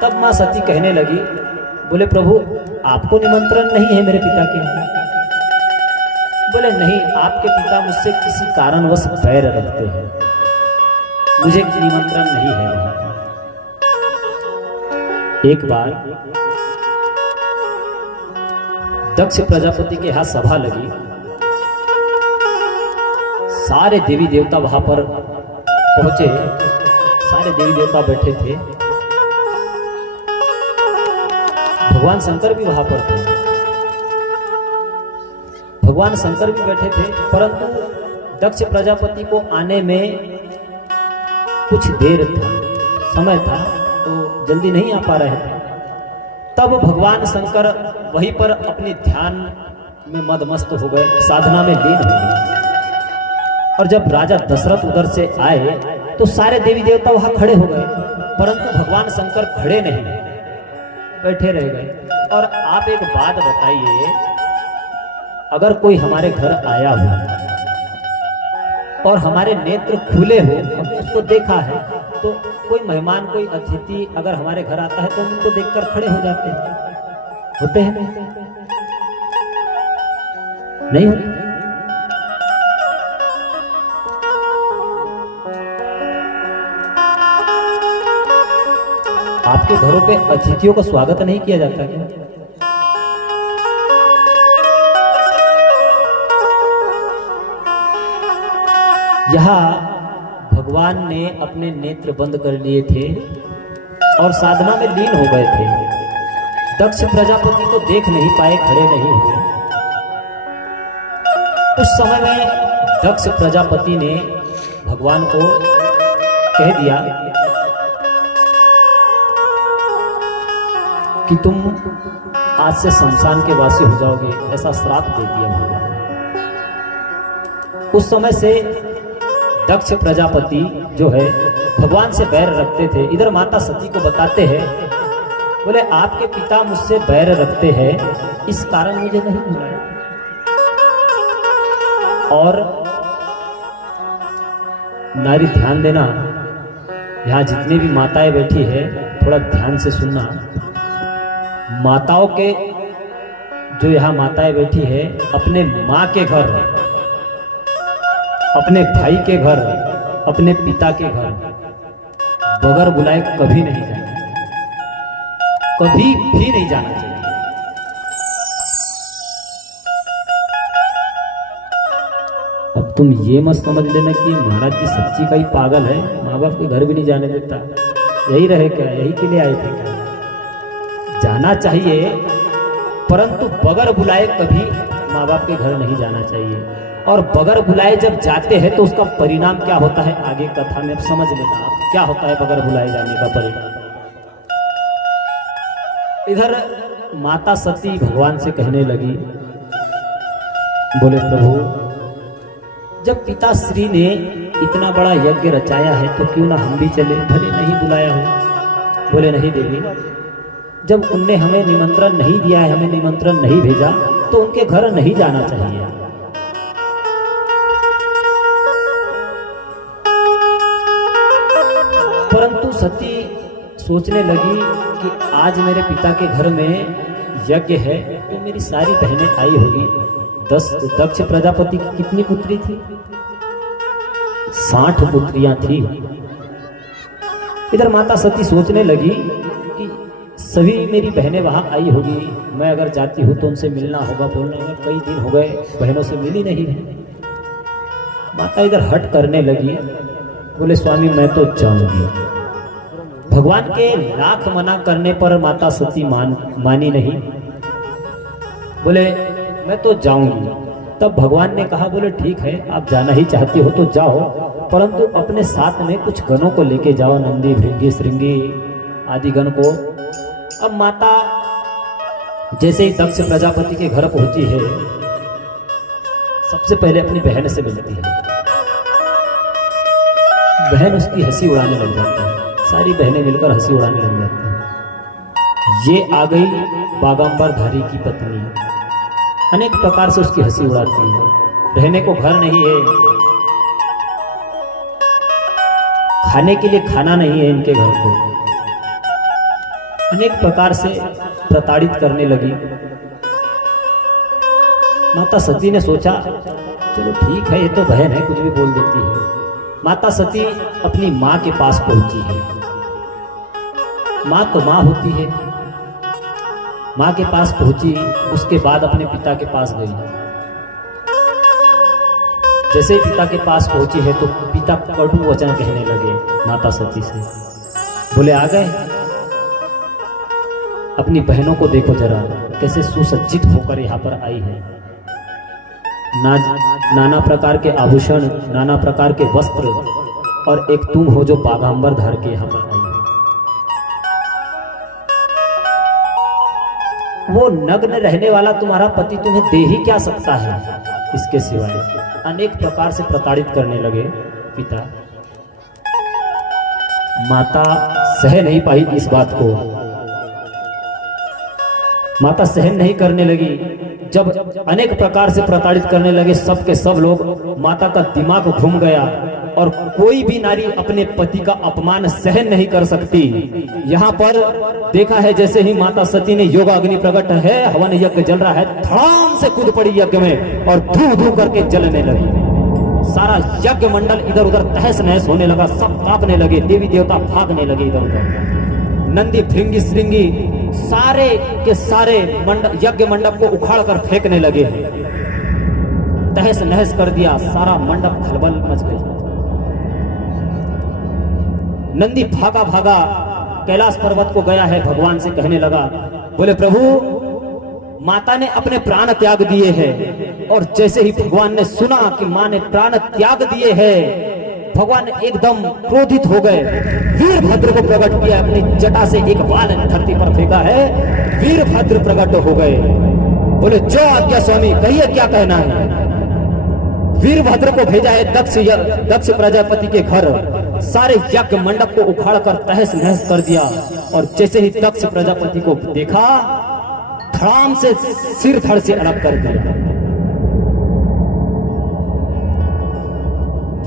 तब मां सती कहने लगी, बोले प्रभु आपको निमंत्रण नहीं है मेरे पिता के। बोले नहीं आपके पिता मुझसे किसी कारणवश बैर रखते हैं, मुझे निमंत्रण नहीं है। एक बार दक्ष प्रजापति के यहाँ सभा लगी। सारे देवी देवता वहां पर पहुंचे। सारे देवी देवता बैठे थे। भगवान शंकर भी वहां पर थे। भगवान शंकर भी बैठे थे, परंतु दक्ष प्रजापति को आने में कुछ देर था, समय था, तो जल्दी नहीं आ पा रहे थे। तब भगवान शंकर वहीं पर अपनी ध्यान में मदमस्त हो गए, साधना में लीन हो गए। और जब राजा दशरथ उधर से आए तो सारे देवी देवता वहां खड़े हो गए, परंतु भगवान शंकर खड़े नहीं, बैठे रह गए। और आप एक बात बताइए, अगर कोई हमारे घर आया हो और हमारे नेत्र खुले हो, हमने उसको देखा है, तो कोई मेहमान कोई अतिथि अगर हमारे घर आता है तो हम उनको देखकर खड़े हो जाते हैं, होते हैं नहीं होते। आपके घरों पे अतिथियों का स्वागत नहीं किया जाता क्या? यहाँ भगवान ने अपने नेत्र बंद कर लिए थे और साधना में लीन हो गए थे। दक्ष प्रजापति को देख नहीं पाए, खड़े नहीं हुए। उस समय में दक्ष प्रजापति ने भगवान को कह दिया कि तुम आज से शमशान के वासी हो जाओगे, ऐसा श्राप दे दिया भगवान। उस समय से दक्ष प्रजापति जो है भगवान से बैर रखते थे। इधर माता सती को बताते हैं, बोले आपके पिता मुझसे बैर रखते हैं, इस कारण मुझे नहीं बुलाया। और नारी ध्यान देना, यहाँ जितनी भी माताएं बैठी है थोड़ा ध्यान से सुनना। माताओं के जो यहाँ माताएं बैठी है, अपने माँ के घर, अपने भाई के घर, अपने पिता के घर बगैर बुलाए कभी नहीं जाना, कभी भी नहीं जाना चाहिए। अब तुम ये मत समझ लेना कि महाराज जी सच्ची का ही पागल है, माँ बाप के घर भी नहीं जाने देता। यही रहे क्या, यही के लिए आए थे क्या? जाना चाहिए, परंतु बगैर बुलाए कभी माँ बाप के घर नहीं जाना चाहिए। और बगैर बुलाए जब जाते हैं तो उसका परिणाम क्या होता है, आगे कथा में अब समझ लेना आप क्या होता है बगैर बुलाए जाने का परिणाम। इधर माता सती भगवान से कहने लगी, बोले प्रभु जब पिताश्री ने इतना बड़ा यज्ञ रचाया है तो क्यों ना हम भी चले, भले नहीं बुलाया हो। बोले नहीं देवी, जब उनने हमें निमंत्रण नहीं दिया है, हमें निमंत्रण नहीं भेजा, तो उनके घर नहीं जाना चाहिए। परंतु सती सोचने लगी कि आज मेरे पिता के घर में यज्ञ है तो मेरी सारी बहनें आई होगी। दक्ष प्रजापति की कितनी पुत्री थी? 60 पुत्रियां थी। इधर माता सती सोचने लगी कि सभी मेरी बहनें वहां आई होगी, मैं अगर जाती हूं तो उनसे मिलना होगा, बोलने में कई दिन हो गए बहनों से मिली नहीं है। माता इधर हट करने लगी, बोले स्वामी मैं तो जाऊंगी। भगवान के लाख मना करने पर माता सती मानी नहीं, बोले मैं तो जाऊंगी। तब भगवान ने कहा, बोले ठीक है आप जाना ही चाहती हो तो जाओ, परंतु अपने साथ में कुछ गणों को लेके जाओ, नंदी भृंगी श्रृंगी आदि गण को। अब माता जैसे ही दक्ष प्रजापति के घर पहुंची है, सबसे पहले अपनी बहन से मिलती है। बहन उसकी हंसी उड़ाने लग जाती है, सारी बहनें मिलकर हंसी उड़ाने लग जाती हैं। ये आ गई बागांबरधारी की पत्नी, अनेक प्रकार से उसकी हंसी उड़ाती है। रहने को घर नहीं है, खाने के लिए खाना नहीं है इनके घर को, अनेक प्रकार से प्रताड़ित करने लगी। माता सती ने सोचा चलो ठीक है, ये तो बहन है, कुछ भी बोल देती है। माता सती अपनी माँ के पास पहुंची है। माँ तो माँ होती है, माँ के पास पहुंची, उसके बाद अपने पिता के पास गई। जैसे ही पिता के पास पहुंची है तो पिता कटु वचन कहने लगे माता सती से, बोले आ गए, अपनी बहनों को देखो जरा कैसे सुसज्जित होकर यहाँ पर आई है। नाना प्रकार के आभूषण, नाना प्रकार के वस्त्र, और एक तुम हो जो बागांबर धार के यहाँ पर आई है। वो नग्न रहने वाला तुम्हारा पति तुम्हें दे ही क्या सकता है इसके सिवाय। अनेक प्रकार से प्रताड़ित करने लगे पिता। माता सह नहीं पाई इस बात को, माता सहन नहीं करने लगी। जब अनेक प्रकार से प्रताड़ित करने लगे सब के सब लोग, माता का दिमाग घूम गया और कोई भी नारी अपने पति का अपमान सहन नहीं कर सकती। यहाँ पर देखा है जैसे ही माता सती ने योग अग्नि प्रकट है, हवन यज्ञ जल रहा है, धड़ाम से कूद पड़ी यज्ञ में और धू धू करके जलने लगी। सारा यज्ञ मंडल इधर उधर तहस नहस होने लगा, सब कांपने लगे, देवी देवता भागने लगे इधर उधर। नंदी भृंगी श्रृंगी सारे के सारे यज्ञ मंडप को उखाड़ कर फेंकने लगे, तहस नहस कर दिया, सारा मंडप खलबल मच गई। नंदी भागा भागा कैलाश पर्वत को गया है, भगवान से कहने लगा, बोले प्रभु माता ने अपने प्राण त्याग दिए हैं। और जैसे ही भगवान ने सुना कि मां ने प्राण त्याग दिए हैं, भगवान एकदम क्रोधित हो गए, वीरभद्र को प्रकट किया, अपनी जटा से एक बाल धरती पर फेंका है, वीरभद्र प्रकट हो गए। बोले जो आज्ञा स्वामी, कहिए क्या कहना है। वीरभद्र को भेजा है दक्ष प्रजापति के घर, सारे यज्ञ मंडप को उखाड़ कर तहस नहस कर दिया। और जैसे ही दक्ष प्रजापति को देखा, धड़ाम से सिर धड़ से अलग कर दिया।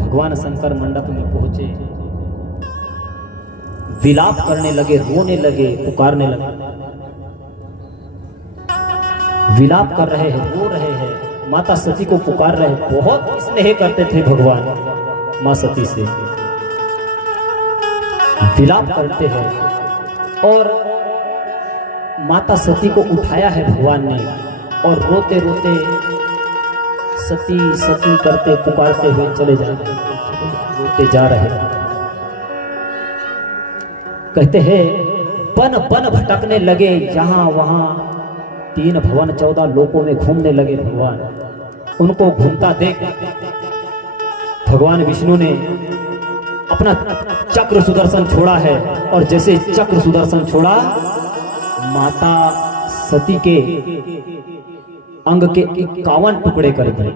भगवान शंकर मंडप में पहुंचे, विलाप करने लगे, रोने लगे, पुकारने लगे। विलाप कर रहे हैं, रो रहे हैं, माता सती को पुकार रहे हैं। बहुत स्नेह करते थे भगवान मां सती से। विलाप करते हैं और माता सती को उठाया है भगवान ने, और रोते रोते सती सती करते पुकारते हुए चले जाते, रोते जा रहे। कहते हैं बन बन भटकने लगे, यहां वहां 3 भवन 14 लोकों में घूमने लगे भगवान। उनको घूमता देख भगवान विष्णु ने अपना चक्र सुदर्शन छोड़ा है, और जैसे चक्र सुदर्शन छोड़ा, माता सती के अंग के 51 टुकड़े कर दिए।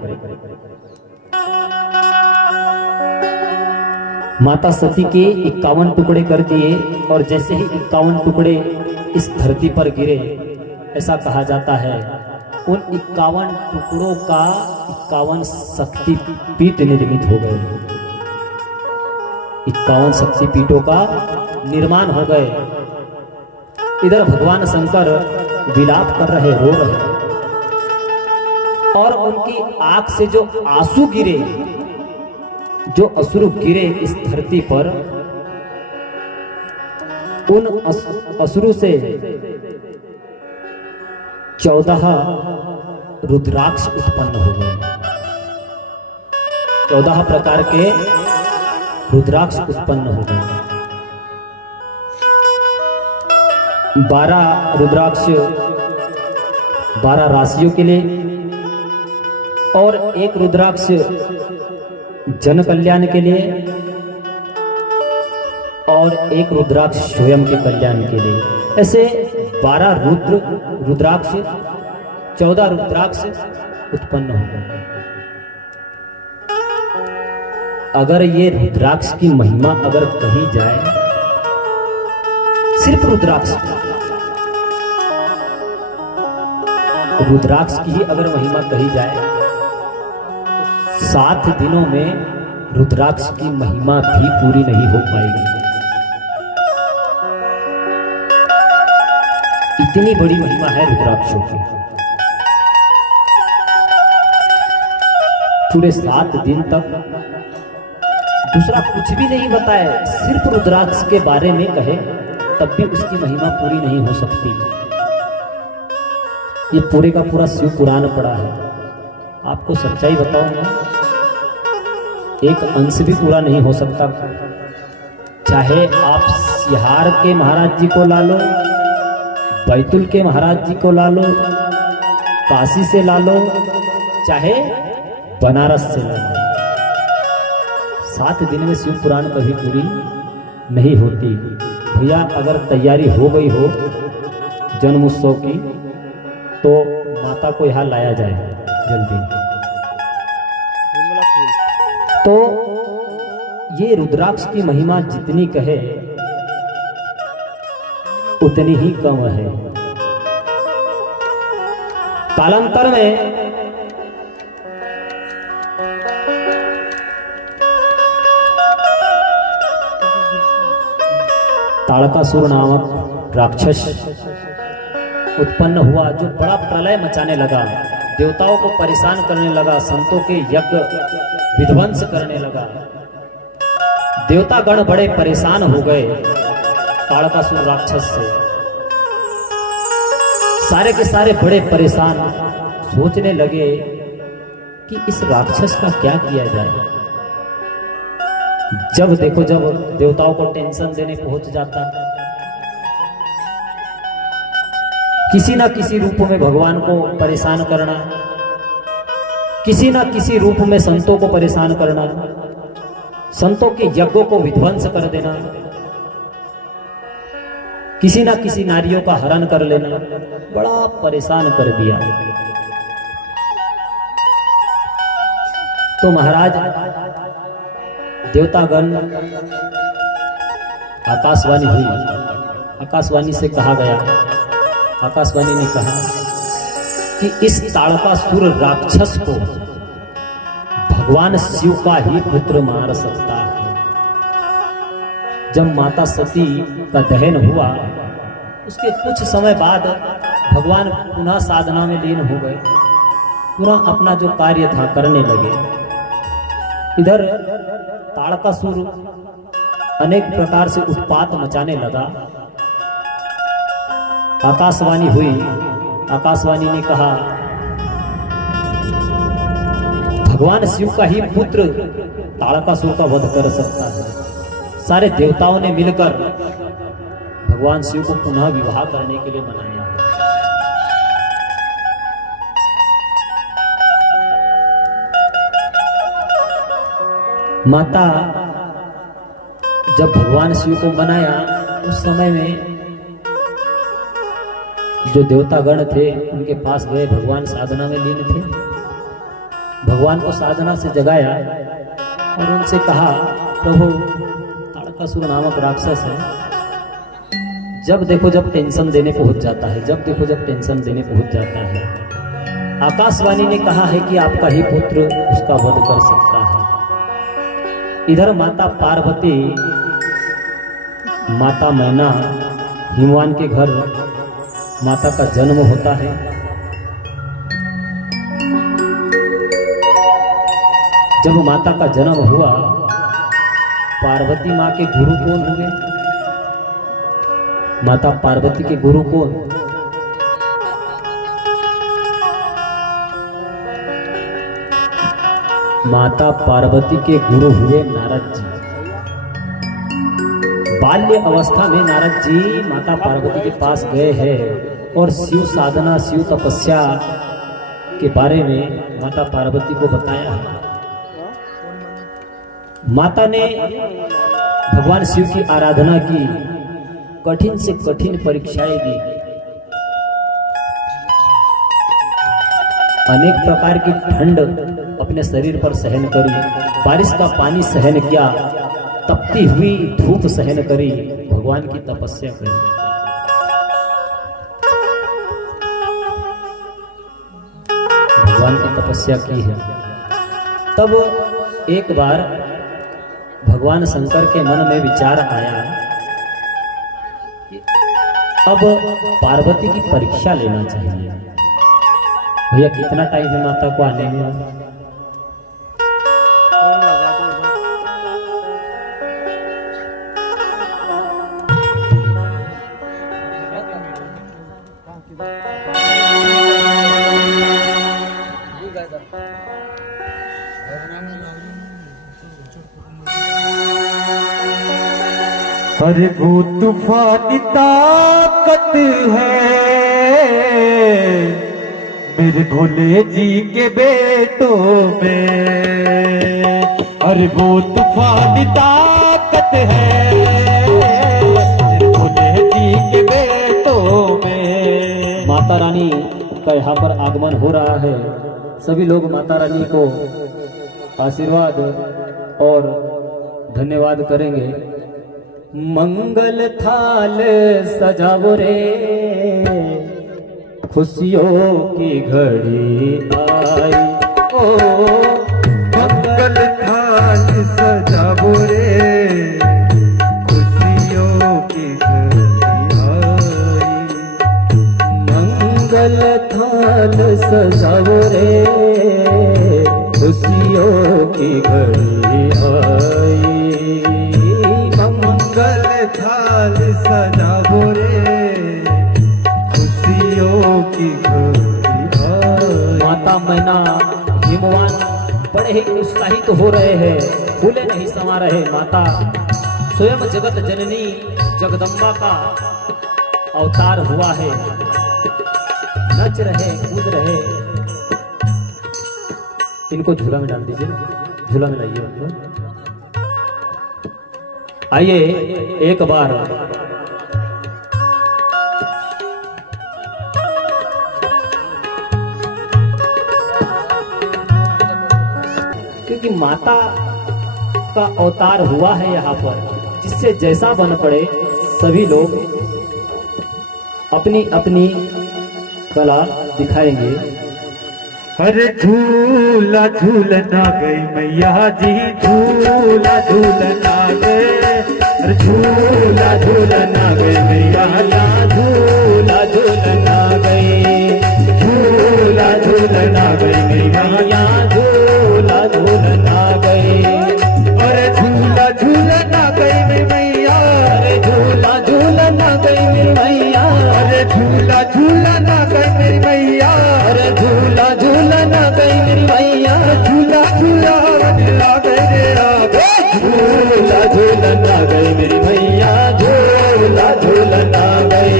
माता सती के 51 टुकड़े कर दिए, और जैसे ही 51 टुकड़े इस धरती पर गिरे, ऐसा कहा जाता है उन 51 टुकड़ों का 51 शक्तिपीठ निर्मित हो गए। 51 शक्तिपीठों का निर्माण हो गए। इधर भगवान शंकर विलाप कर रहे, रो रहे, और उनकी आंख से जो आंसू गिरे, जो अश्रु गिरे इस धरती पर, उन अश्रु से 14 रुद्राक्ष उत्पन्न हो गए। 14 प्रकार के रुद्राक्ष उत्पन्न हो गए। 12 रुद्राक्ष 12 राशियों के लिए, और 1 रुद्राक्ष जन कल्याण के लिए, और 1 रुद्राक्ष स्वयं के कल्याण के लिए। ऐसे 12 रुद्राक्ष 14 रुद्राक्ष उत्पन्न हो गए। अगर ये रुद्राक्ष की महिमा अगर कही जाए, सिर्फ रुद्राक्ष की ही अगर महिमा कही जाए, 7 दिनों में रुद्राक्ष की महिमा भी पूरी नहीं हो पाएगी। इतनी बड़ी महिमा है रुद्राक्षों की। पूरे 7 दिन तक दूसरा कुछ भी नहीं बताए, सिर्फ रुद्राक्ष के बारे में कहे, तब भी उसकी महिमा पूरी नहीं हो सकती। ये पूरे का पूरा शिव पुराण पड़ा है। आपको सच्चाई बताऊंगा, एक अंश भी पूरा नहीं हो सकता। चाहे आप सिहार के महाराज जी को ला लो, बैतुल के महाराज जी को ला लो, काशी से ला लो, चाहे बनारस से ला लो, 7 दिन में शिव पुराण कभी पूरी नहीं होती। भैया अगर तैयारी हो गई हो जन्मोत्सव की, तो माता को यहाँ लाया जाए जल्दी। तो ये रुद्राक्ष की महिमा जितनी कहे उतनी ही कम है। कालांतर में ताड़कासुर नामक राक्षस उत्पन्न हुआ, जो बड़ा प्रलय मचाने लगा, देवताओं को परेशान करने लगा, संतों के यज्ञ विध्वंस करने लगा। देवतागण बड़े परेशान हो गए ताड़कासुर राक्षस से। सारे के सारे बड़े परेशान, सोचने लगे कि इस राक्षस का क्या किया जाए। जब देखो जब देवताओं को टेंशन देने पहुंच जाता, किसी ना किसी रूप में भगवान को परेशान करना, किसी ना किसी रूप में संतों को परेशान करना, संतों के यज्ञों को विध्वंस कर देना, किसी ना किसी नारियों का हरण कर लेना, बड़ा परेशान कर दिया। तो महाराज देवतागण आकाशवाणी हुई, आकाशवाणी से कहा गया, आकाशवाणी ने कहा कि इस ताड़कासुर राक्षस को भगवान शिव का ही पुत्र मार सकता है। जब माता सती का दहन हुआ, उसके कुछ समय बाद भगवान पुनः साधना में लीन हो गए, पुनः अपना जो कार्य था करने लगे। इधर ताड़कासुर अनेक प्रकार से उत्पात मचाने लगा। आकाशवाणी हुई, आकाशवाणी ने कहा भगवान शिव का ही पुत्र ताड़कासुर का वध कर सकता है। सारे देवताओं ने मिलकर भगवान शिव को पुनः विवाह करने के लिए मनाया। माता जब भगवान शिव को मनाया, उस समय में जो देवतागण थे उनके पास गए, भगवान साधना में लीन थे। भगवान को साधना से जगाया और उनसे कहा प्रभु ताड़कासुर नामक राक्षस है, जब देखो जब टेंशन देने पहुंच जाता है, जब देखो जब टेंशन देने पहुंच जाता है। आकाशवाणी ने कहा है कि आपका ही पुत्र उसका वध कर सकता है। इधर माता पार्वती, माता मैना, हिमवान के घर माता का जन्म होता है। जब माता का जन्म हुआ, पार्वती माँ के गुरु कौन हुए? माता पार्वती के गुरु कौन? माता पार्वती के गुरु हुए नारद जी। बाल्य अवस्था में नारद जी माता पार्वती के पास गए हैं और शिव साधना, शिव तपस्या के बारे में माता पार्वती को बताया। माता ने भगवान शिव की आराधना की, कठिन से कठिन परीक्षाएं दी, अनेक प्रकार की ठंड अपने शरीर पर सहन करी, बारिश का पानी सहन किया, तपती हुई धूप सहन करी, भगवान की तपस्या करी। भगवान की तपस्या की है। तब एक बार भगवान शंकर के मन में विचार आया कि अब पार्वती की परीक्षा लेना चाहिए। भैया कितना टाइम है माता को आने में? अरे वो तूफानी ताकत है मेरे भोले जी के बेटों में। अरे वो तूफानी ताकत है मेरे भोले जी के बेटों में। माता रानी का यहाँ पर आगमन हो रहा है। सभी लोग माता रानी को आशीर्वाद और धन्यवाद करेंगे। मंगल थाल सजाओ रे, खुशियों की घड़ी आई। ओ मंगल थाल सजाओ रे, खुशियों की घड़ी आई। मंगल थाल सजाओ रे, खुशियों की घड़ी आई। मंगल थाल सजाओ रे, खुशियों की घड़ी आई। माता मैना, हिमवान बड़े ही उत्साहित हो रहे हैं, फूले नहीं समा रहे। माता स्वयं जगत जननी जगदम्बा का अवतार हुआ है, नच रहे, कूद रहे। इनको झूला में डाल दीजिए, झूला में लाइए उनको। आइए एक बार क्योंकि माता का अवतार हुआ है यहाँ पर, जिससे जैसा बन पड़े सभी लोग अपनी अपनी कला दिखाएंगे। अरे झूला झूलना गई मैया जी, झूला झूलना गए, अरे झूला झूलना गई मैया जी, झूला झूलना गई, झूला झूलना गई मैया, झूला झूलना गई, अरे झूला झूलना गई मेरी मैया, अरे झूला झूलना गई मेरी मैया, अरे झूला झूलना गई मेरी मैया, अरे झूला झूलना गई मेरी मैया, झूला झूला बना गई मेरा, झूला झूलना गई मेरी मैया, झूला झूलना गई,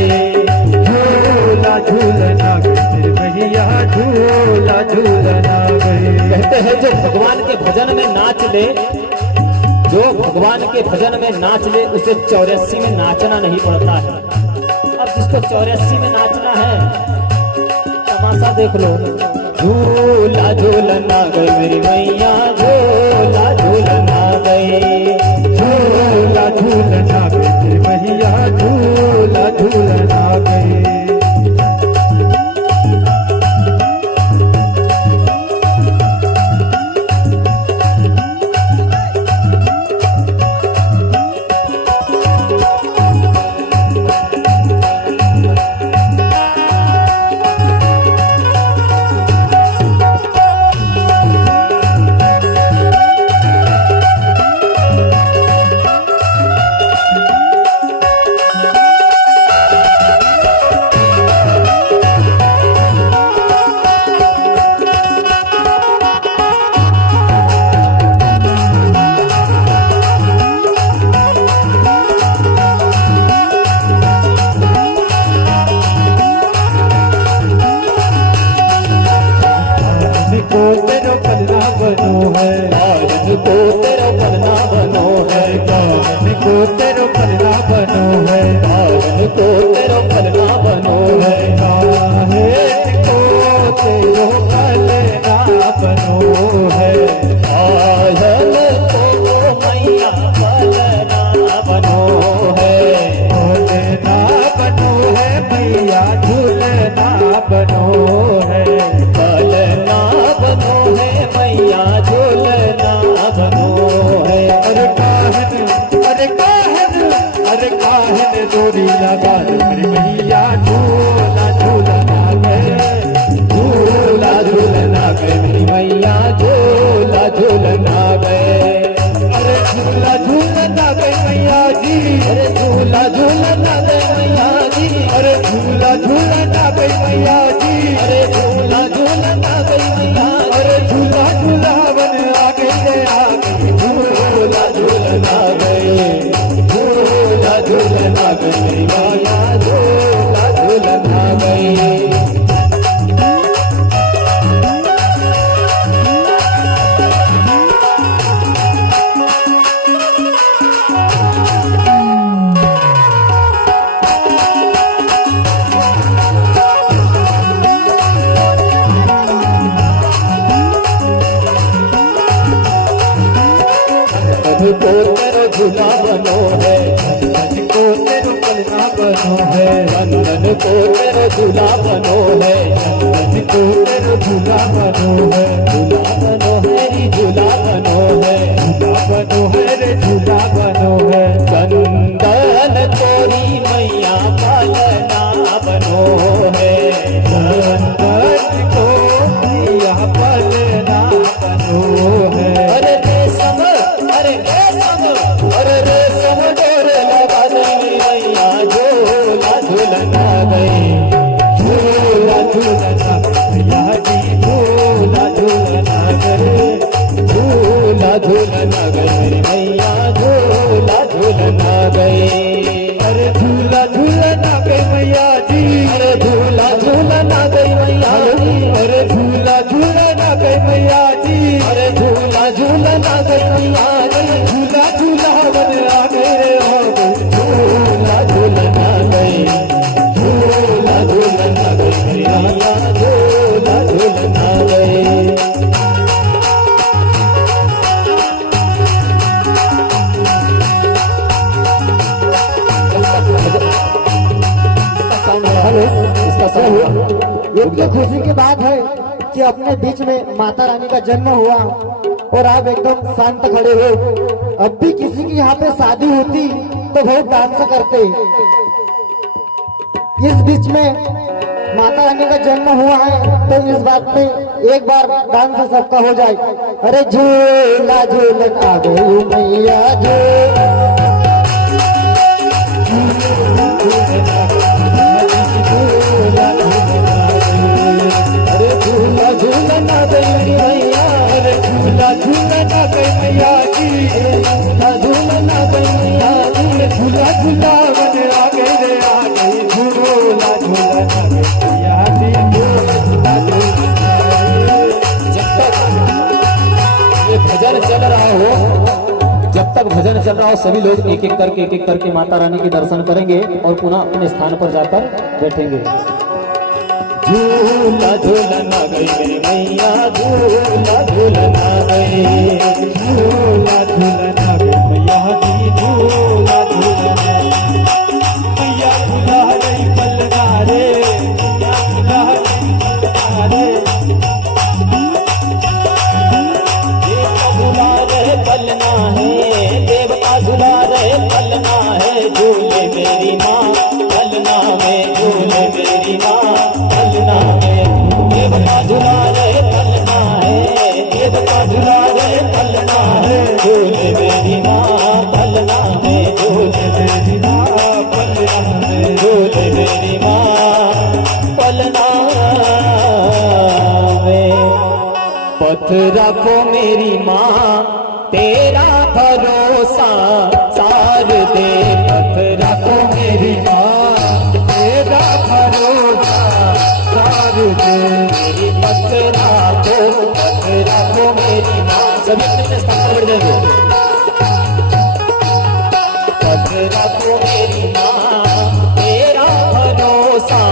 झूला झूलना गई मेरी मैया, झूला झूलना गई। कहते हैं जो भगवान के भजन में नाच ले, जो भगवान के भजन में नाच ले उसे 84 में नाचना नहीं पड़ता है। अब जिसको 84 में नाचना है तमाशा देख लो। झूला झूलना गई मेरी मैया, झूला झूलना गई, झूला झूलना गई मेरी मैया, झूला झूलना गई। को तेरो पन्ना बनो है, कागज को तेरा पन्ना बनो है, कागज को तेरो पन्ना बनो है, कागज को तेरा पन्ना बनो है, काहे को तेरो पन्ना बनो है, काजल को मैया पलना बनो है, झूलना बनो है मैया, झूलना बनो है, पलना बनो है मैया, झूलना बनो है। अरे काहन अरे काहन अरे काहन डोरी लगा दो मेरी मैया, झूला झूलना गए, झूला झूलना गए मेरी मैया, झूला झूलना गए, अरे झूला झूलना गई मैया जी, अरे झूला झूलना गए मैया जी, अरे झूला झूलना गई मैया जी, अरे झूला झूलना गई मैया, अरे झूला झूला बन आ गई, झूला झूलना गए, झूला झूलना गई मेरी मैया, झूला झूलना गई। कभी को तेरो झूला बनो है, को तेरो पलना बनो है, बंधन को तेरो झूला बनो है, को तेरो झूला बनो है, झूला बनो है री झूला बनो है, झूला बनो है रे झूला बनो है, चंदन तोरी मैया पलना बनो है, चंदन को मैया पलना बनो है, अरे रेशम अरे रेशम अरे रेशम डोर लगा दे मेरी मैया, झूला झूलना गई, झूला झूलना मैया जी, झूला झूलना गए, ये तो खुशी की बात है कि अपने बीच में माता रानी का जन्म हुआ और आप एकदम शांत खड़े हो। अब भी किसी की यहाँ पे शादी होती तो बहुत डांस करते। इस बीच में माता रानी का जन्म हुआ है तो इस बात पे एक बार डांस सबका हो जाए। अरे झूला झूलन आ गई मैया अरे झूला झूलन आ गई मैया, अरे झूला झूलन आ गई मैया जी, झूला झूलन आ गई मैया जी, झूला झूलावन आ गई रे आ गई, झूला झूलन आ गई मैया जी, झूला झूलन आ गई। जब तक ये भजन चल रहा हो, जब तक भजन चल रहा हो, सभी लोग एक एक करके माता रानी के दर्शन करेंगे और पुनः अपने स्थान पर जाकर बैठेंगे। झूला झूलन आ गई मेरी मैया, झूला झूलन आ गई, झूला झूलन आ गई मैया जी, झूला झूलन आ गई। मैया झूला रही पलना रे, मैया झूला रही पलना रे, झूला रहे पलना है, देवता झूला रहे पलना है, झूले मेरी माँ पलना में, झूले मेरी माँ पलना में, देवता झूला रहे पलना है, देवता झूला रहे पलना है, झूले मेरी माँ पलना में, झूले मेरी माँ पलना में, झूले मेरी माँ पलना में। पथ रखो मेरी माँ तेरा भरोसा सार दे, पथ रखो मेरी माँ तेरा भरोसा सार दे, मेरी पथ रखो मेरी माँ। सभी अपने स्थान पर बैठ जाएंगे। पथ रखो मेरी माँ तेरा भरोसा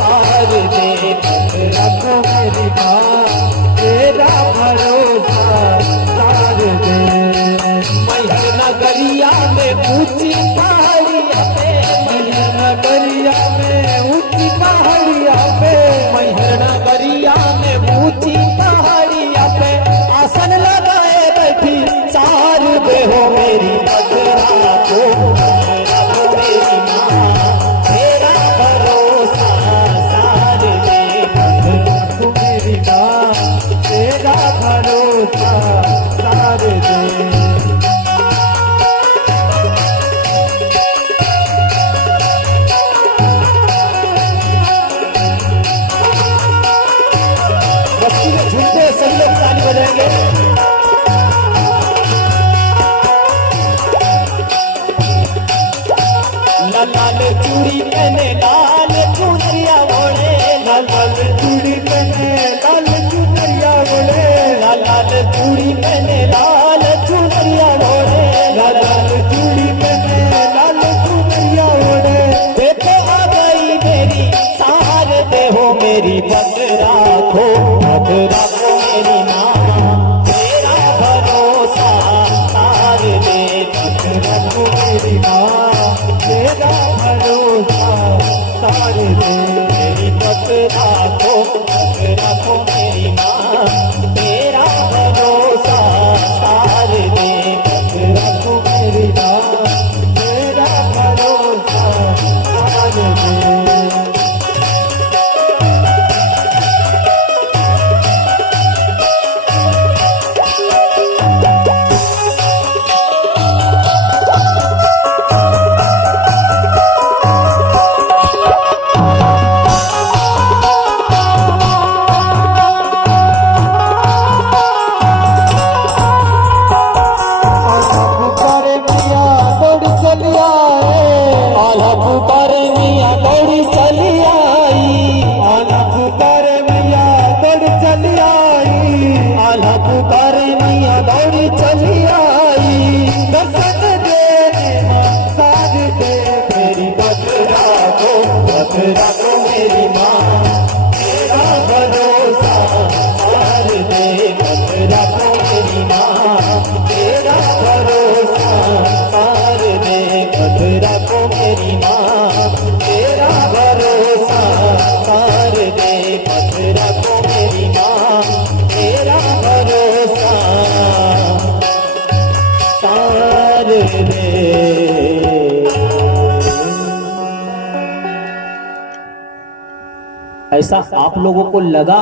सार दे, पथ रखो मेरी माँ तेरा भरोसा सार दे। मैहर नगरिया में ऊंची पहाड़िया पे, मैहर नगरिया में ऊंची पहाड़िया पे, मैहर नगरिया में ऊंची पहाड़िया पे, आसन लगाए बैठी सार दे हो मेरी बदरा को, बदरा को मेरी माँ तेरा भरोसा सार दे, बदरा को मेरी माँ तेरा भरोसा सार दे। बस्ती में झूमते सभी लोग ताली बजाएंगे। लाल लाल चूड़ी पहने लाल चुनरिया ओढ़े, लाल लाल चूड़ी पहने लाल चुनरिया ओढ़े, लाल लाल चूड़ी पहने लाल चुनरिया ओढ़े, लाल लाल चूड़ी पहने लाल चुनरिया ओढ़े। देखो आ गई मेरी सार दे हो मेरी बदरा को, बदरा को मेरी माँ तेरा भरोसा सार दे, बदरा को मेरी माँ तेरा भरोसा सार दे। मेरी बदरा को मेरी माँ तेरा भरोसा सार दे, बदरा को मेरी माँ तेरा भरोसा सार दे। आला पुकारे मियाँ दौड़ी चली आई, आला पुकारे मैया दौड़ चली आई, आला पुकारे मियाँ दौड़ी चली आई, दर्शन देने माँ साथ दे। मेरी बदरा को मेरी माँ तेरा भरोसा सार दे, बदरा को मेरी माँ तेरा भरोसा सार दे, बदरा को मेरी माँ तेरा भरोसा सार दे, रखो मेरी माँ तेरा भरोसा तार रे। ऐसा आप लोगों को लगा